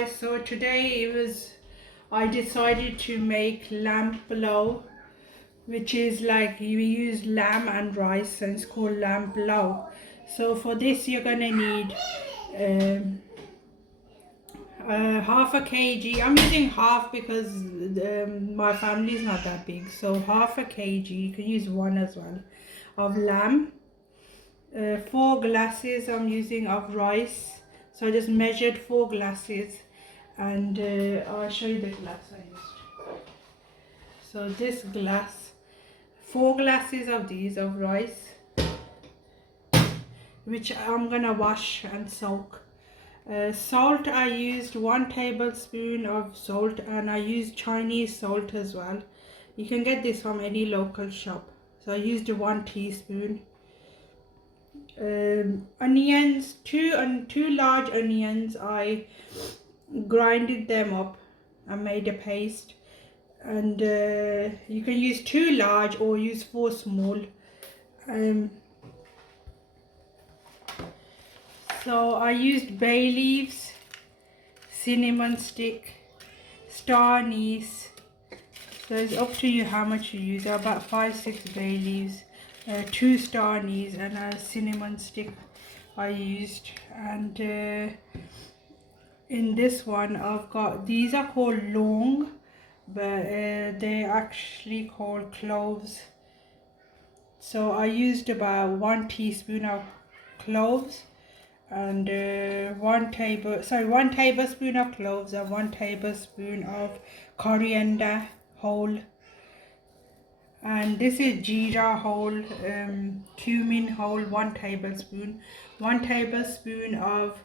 guys, so today I decided to make lamb pulao, which is like you use lamb and rice and it's called lamb pulao. So for this you're gonna need half a kg. I'm using half because my family is not that big, so half a kg, you can use one as well, of lamb. 4 glasses I'm using of rice, so I just measured 4 glasses, and I'll show you the glass I used. So this glass, 4 glasses of these of rice, which I'm gonna wash and soak. Salt, I used 1 tablespoon of salt, and I used Chinese salt as well. You can get this from any local shop, so I used 1 teaspoon. Onions, two large onions, I grinded them up and made a paste, and you can use 2 large or use 4 small. So I used bay leaves, cinnamon stick, star anise. So it's up to you how much you use. About 5-6 bay leaves, 2 star anise, and a cinnamon stick I used. And in this one I've got, these are called long, but they're actually called cloves. So I used about 1 teaspoon of cloves, and 1 tablespoon of cloves, and 1 tablespoon of coriander whole, and this is jeera whole, cumin whole, 1 tablespoon, 1 tablespoon of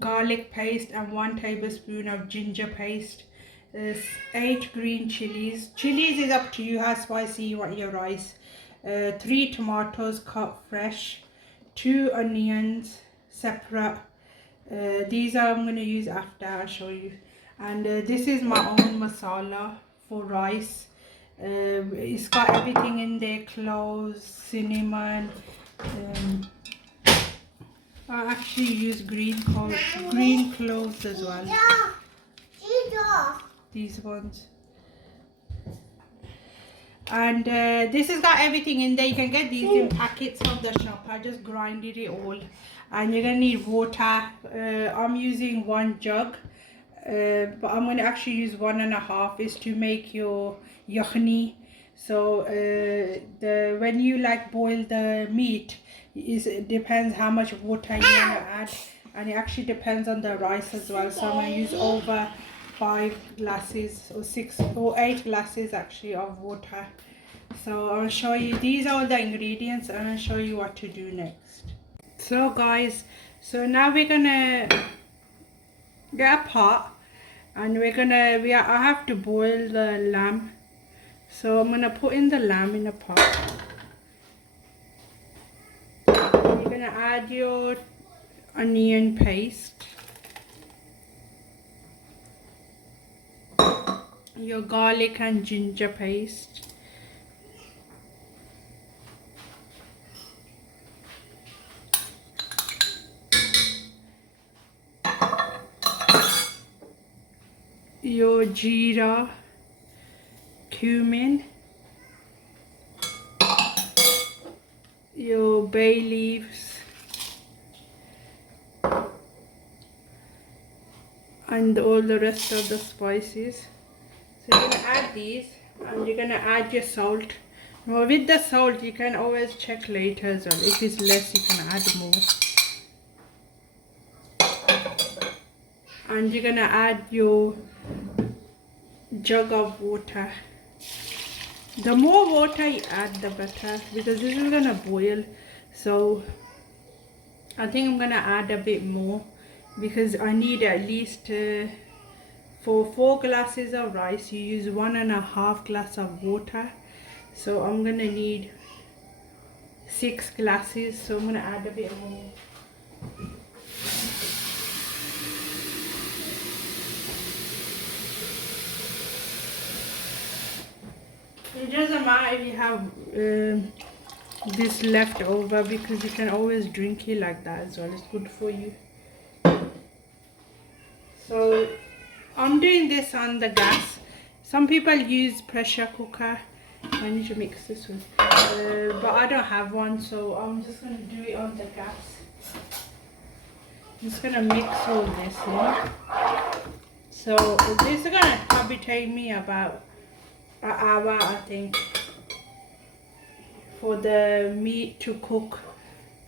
garlic paste, and 1 tablespoon of ginger paste. 8 green chilies. Chilies is up to you how spicy you want your rice. 3 tomatoes cut fresh, 2 onions separate. These I'm going to use after I'll show you. And this is my own masala for rice. It's got everything in there: cloves, cinnamon. I actually use green cloves as well. These ones. And this has got everything in there. You can get these in packets from the shop. I just grinded it all. And you're gonna need water. I'm using 1 jug, but I'm gonna actually use 1.5. Is to make your yakhni. So when you like boil the meat, it depends how much water you wanna add, and it actually depends on the rice as well. So I'm gonna use over 5 glasses or 6 or 8 glasses actually of water. So I'll show you, these are all the ingredients, and I'll show you what to do next. So guys, so now we're gonna get a pot, and I have to boil the lamb. So I'm gonna put in the lamb in a pot. You're gonna add your onion paste, your garlic and ginger paste, your jeera, cumin, your bay leaves, and all the rest of the spices. So you're gonna add these, and you're gonna add your salt. Now with the salt you can always check later as well. If it's less you can add more. And you're gonna add your jug of water. The more water you add, the better, because this is gonna boil. So I think I'm gonna add a bit more, because I need at least for 4 glasses of rice you use 1.5 glass of water. So I'm gonna need 6 glasses, so I'm gonna add a bit more. It doesn't matter if you have this left over, because you can always drink it like that as well. It's good for you. I'm doing this on the gas. Some people use pressure cooker. I need to mix this one, but I don't have one, so I'm just gonna do it on the gas. I'm just gonna mix all this in. So this is gonna probably take me about an hour, I think, for the meat to cook.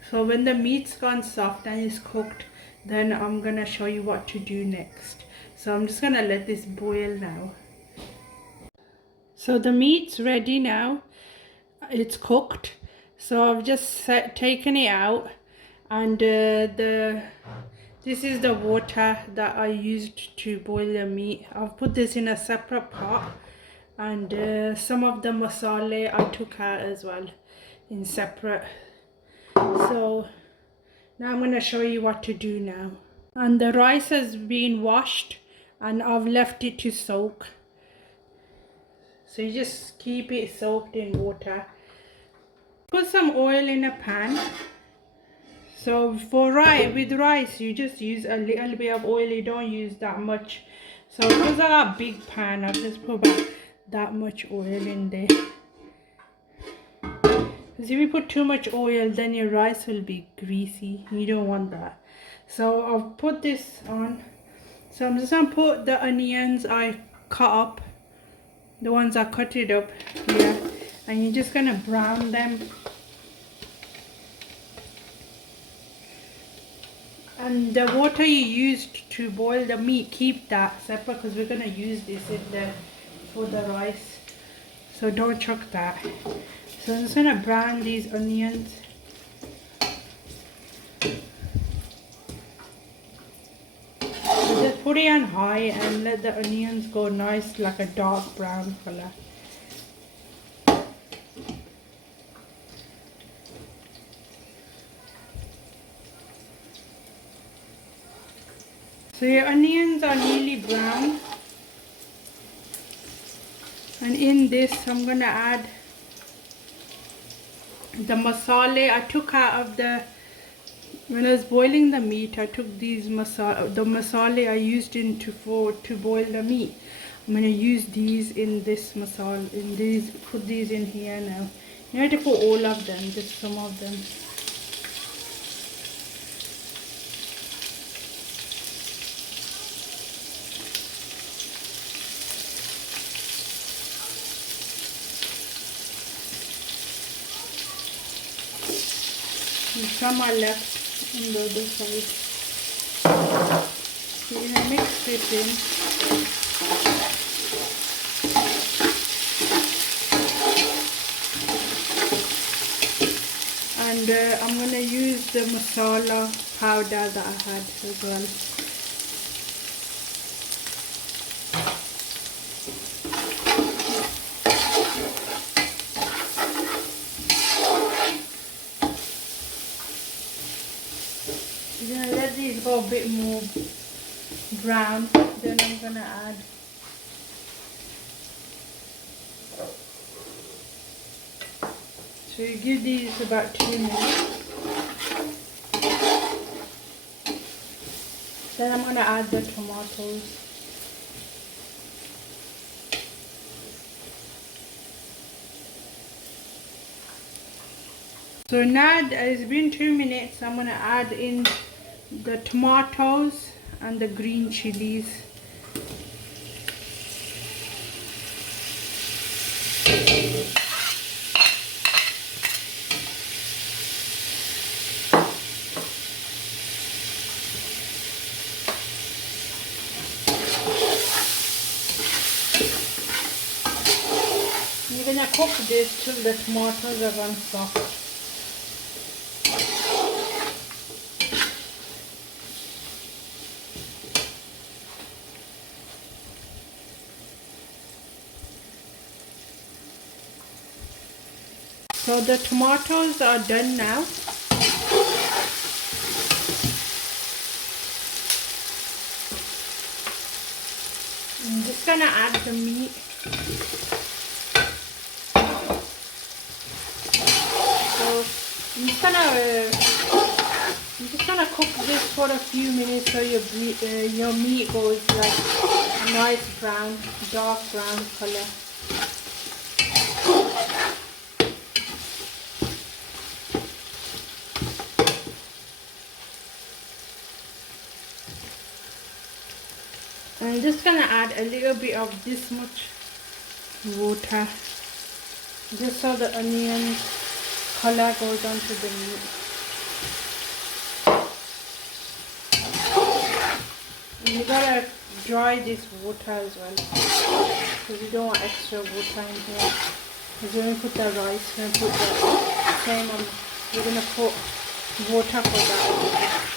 So when the meat's gone soft and it's cooked, then I'm gonna show you what to do next. So I'm just gonna let this boil now. So the meat's ready now. It's cooked. So I've just taken it out, and this is the water that I used to boil the meat. I've put this in a separate pot, and some of the masala I took out as well in separate. So now I'm going to show you what to do now. And the rice has been washed and I've left it to soak. So you just keep it soaked in water. Put some oil in a pan. So for with rice you just use a little bit of oil, you don't use that much. So because I got a big pan, I've just put about that much oil in there. Because if you put too much oil, then your rice will be greasy. You don't want that. So I'll put this on. So I'm just going to put the onions I cut up. The ones I cut it up here. And you're just going to brown them. And the water you used to boil the meat, keep that separate, because we're going to use this for the rice. So don't chuck that. So I'm just going to brown these onions. So just put it on high and let the onions go nice, like a dark brown color. So your onions are nearly brown. And in this I'm going to add the masala I took out of when I was boiling the meat. I took the masala I used to boil the meat. I'm going to use these in this masala, put these in here now. You have to put all of them, just some of them. Some are left on the other side. So we're going to mix this in. And I'm going to use the masala powder that I had as well. I'm going to let these go a bit more brown, then I'm going to add so you give these about 2 minutes. Then I'm going to add the tomatoes. So now it's been 2 minutes. I'm going to add in the tomatoes and the green chilies. You're going to cook this till the tomatoes are gone soft. So the tomatoes are done now. I'm just gonna add the meat. So I'm just gonna I'm just gonna cook this for a few minutes so your meat goes like a nice brown, dark brown color. I'm just gonna add a little bit of this much water, just so the onion color goes onto the meat. And you gotta dry this water as well, because you don't want extra water in here. Because when we put the rice, we're gonna put the same on. We're gonna put water for that.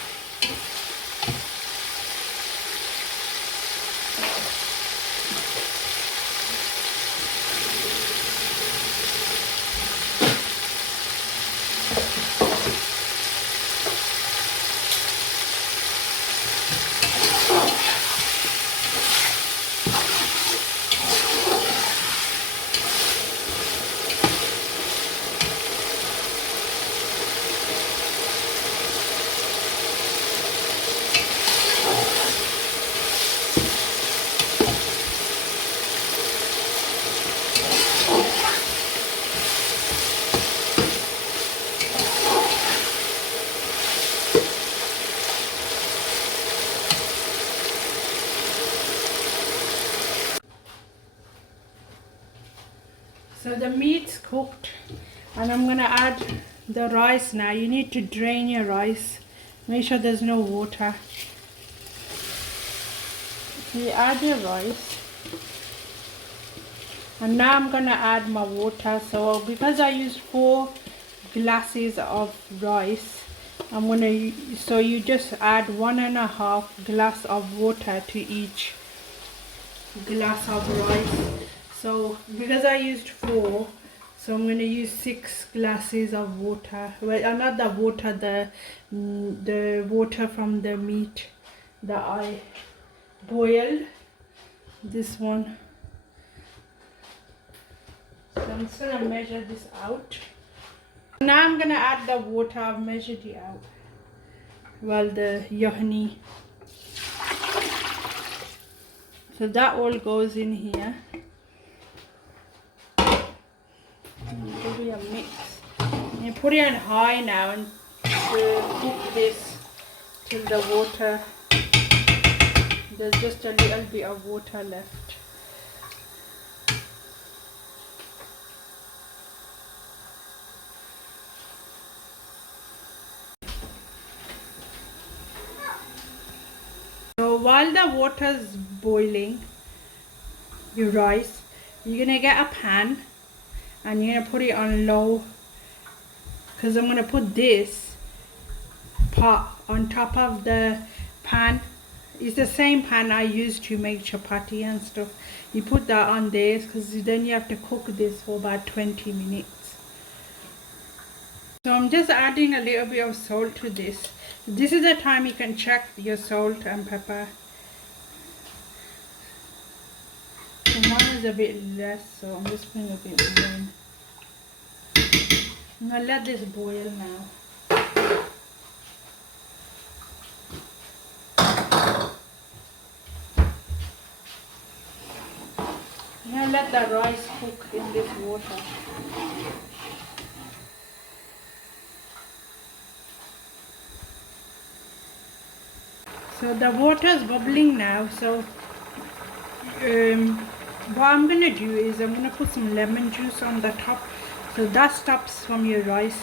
So the meat's cooked, and I'm gonna add the rice now. You need to drain your rice. Make sure there's no water. So you add your rice, and now I'm gonna add my water. So because I used 4 glasses of rice, so you just add 1.5 glass of water to each glass of rice. So because I used 4, so I'm going to use 6 glasses of water. Well, not the water, the water from the meat that I boiled. This one. So I'm just going to measure this out. Now I'm going to add the water. I've measured it out. Well, the yahni. So that all goes in here. Give it a mix. You put it on high now and cook this till the water, there's just a little bit of water left. So while the water's boiling, your rice, you're gonna get a pan and you're gonna put it on low, because I'm gonna put this pot on top of the pan. It's the same pan I use to make chapati and stuff. You put that on there because then you have to cook this for about 20 minutes. So I'm just adding a little bit of salt to this. This is the time you can check your salt and pepper. So mine is a bit less, so I'm just putting a bit more in. I'm gonna let this boil now. I'm gonna let the rice cook in this water. So the water is bubbling now, so what I'm gonna do is I'm gonna put some lemon juice on the top. So that stops from your rice,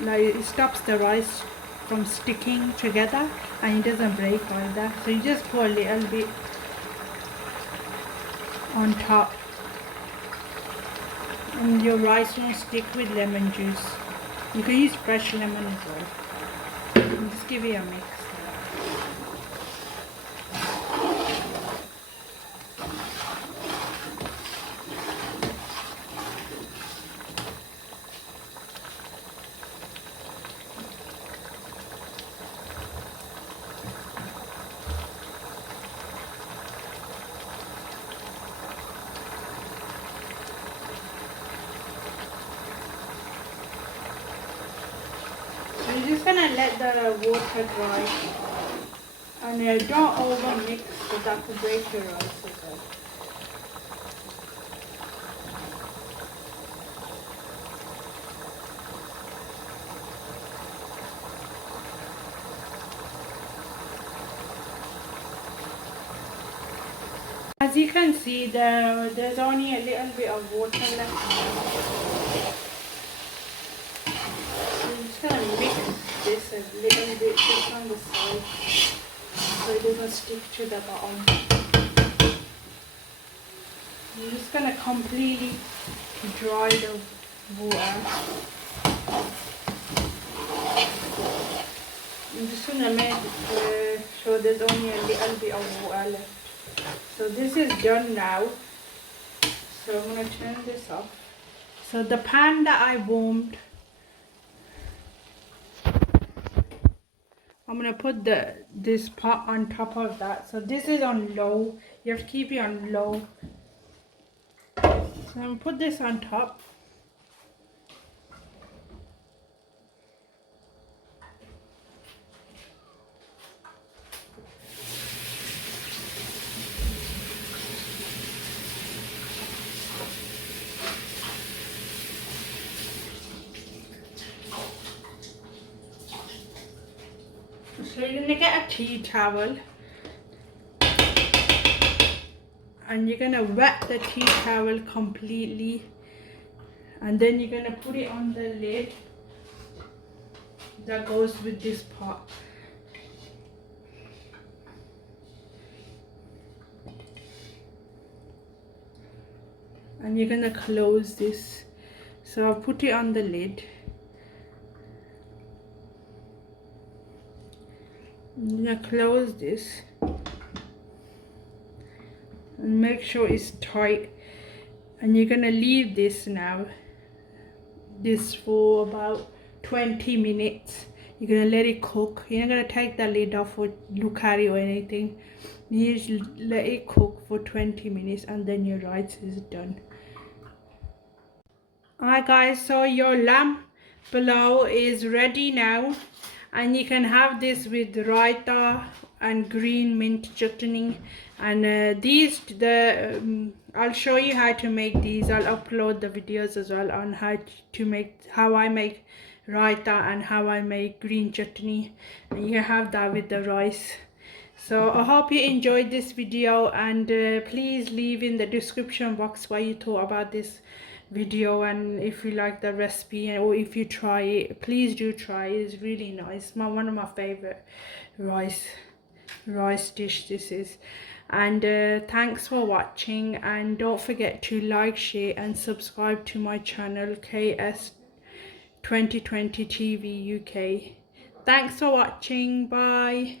like it stops the rice from sticking together and it doesn't break either. So you just put a little bit on top and your rice won't stick with lemon juice. You can use fresh lemon as well. And just give it a mix. You just just gonna let the water dry, and don't over mix so that could break your rice as well. As you can see, there's only a little bit of water left now. So I'm just going to mix this a little bit just on the side so it doesn't stick to the bottom. I'm just going to completely dry the water. I'm just going to make sure there's only a little bit of water left. So this is done now. So I'm going to turn this off. So the pan that I warmed, I'm going to put this pot on top of that. So this is on low. You have to keep it on low. So I'm going to put this on top. So you're going to get a tea towel and you're going to wet the tea towel completely, and then you're going to put it on the lid that goes with this pot. And you're going to close this. So I'll put it on the lid. I'm going to close this and make sure it's tight, and you're going to leave this for about 20 minutes. You're going to let it cook. You're not going to take the lid off or look at it or anything. You just let it cook for 20 minutes and then your rice is done. Alright guys, so your lamb pulao is ready now, and you can have this with raita and green mint chutney. And I'll show you how to make these. I'll upload the videos as well on how I make raita and how I make green chutney, and you can have that with the rice. So I hope you enjoyed this video, and please leave in the description box what you thought about this video, and if you like the recipe, or if you try it, please do try it. It's really nice. One of my favorite rice dish this is. And thanks for watching, and don't forget to like, share and subscribe to my channel KS2020TV UK. Thanks for watching. Bye.